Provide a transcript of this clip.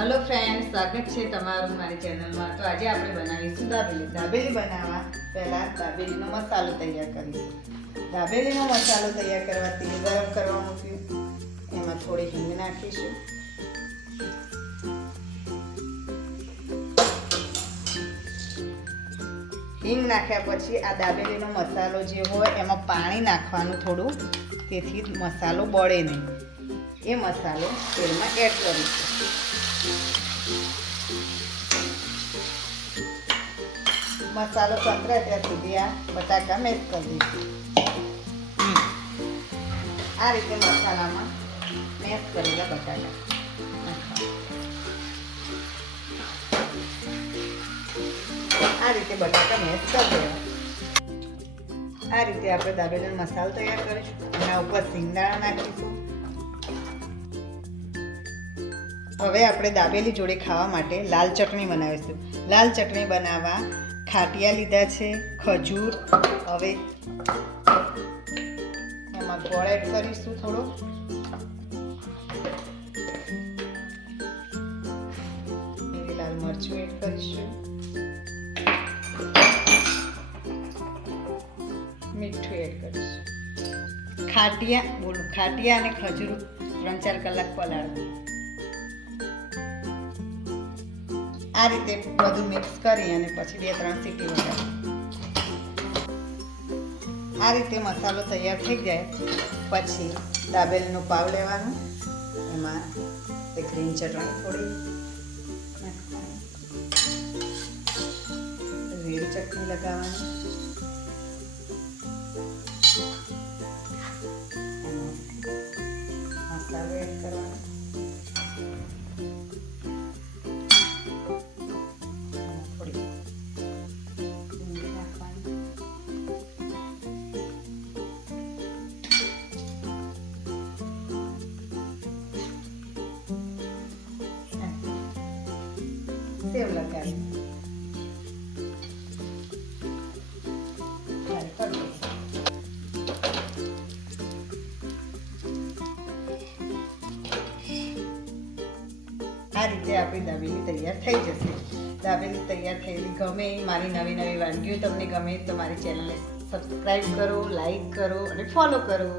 Hello friend સ્વાગત છે તમારું મારી ચેનલમાં તો આજે આપણે બનાવીશું દાબેલી. દાબેલી બનાવવા પહેલાં દાબેલીનો મસાલો તૈયાર કરીશું. દાબેલીનો મસાલો તૈયાર કરવા તેલ ગરમ કરવા મૂક્યું. એમાં થોડી હિંગ નાખીશું. હિંગ નાખ્યા પછી આ દાબેલીનો મસાલો જે હોય એમાં પાણી નાખવાનું થોડું. તેથી મસાલો બળે નહીં. એ મસાલો તેલમાં એડ કરીશું. મસાલો સંતરાય ત્યાં સુધી આ બટાકા મેશ કરી દઈશું આ રીતે મસાલામાં મેશ કરેલા બટાકા. આ રીતે બટાકા મેશ કરી દેવા. આ રીતે આપણે દાબેલીનો મસાલો તૈયાર કરીશું. એના ઉપર સિંગદાણા નાખીશું. હવે આપણે દાબેલી જોડે ખાવા માટે લાલ ચટણી બનાવીશું. લાલ ચટણી બનાવવા ખાટિયા લીધા છે, ખજૂર, હવે એમાં ગોળ એડ કરીશું થોડો. લીલી મરચું એડ કરીશું. મીઠું એડ કરીશું. ખાટિયા, બોલું ખાટિયા અને ખજૂર ત્રણ ચાર કલાક પલાળવું. આ રીતે બધું મિક્સ કરી અને પછી બે, ત્રણ સીટી વગાડી આ રીતે મસાલો તૈયાર થઈ જાય. પછી દાબેલીનો પાવ લેવાનો. એમાં એક ગ્રીન ચટણી થોડી રેડ ચટણી લગાવવાની. સેવ લગાવી. આ રીતે આપણી દાબેલી તૈયાર થઈ જશે દાબેલી તૈયાર થયેલી ગમે મારી નવી નવી વાનગીઓ તમને ગમે તો મારી ચેનલને સબસ્ક્રાઈબ કરો લાઈક કરો અને ફોલો કરો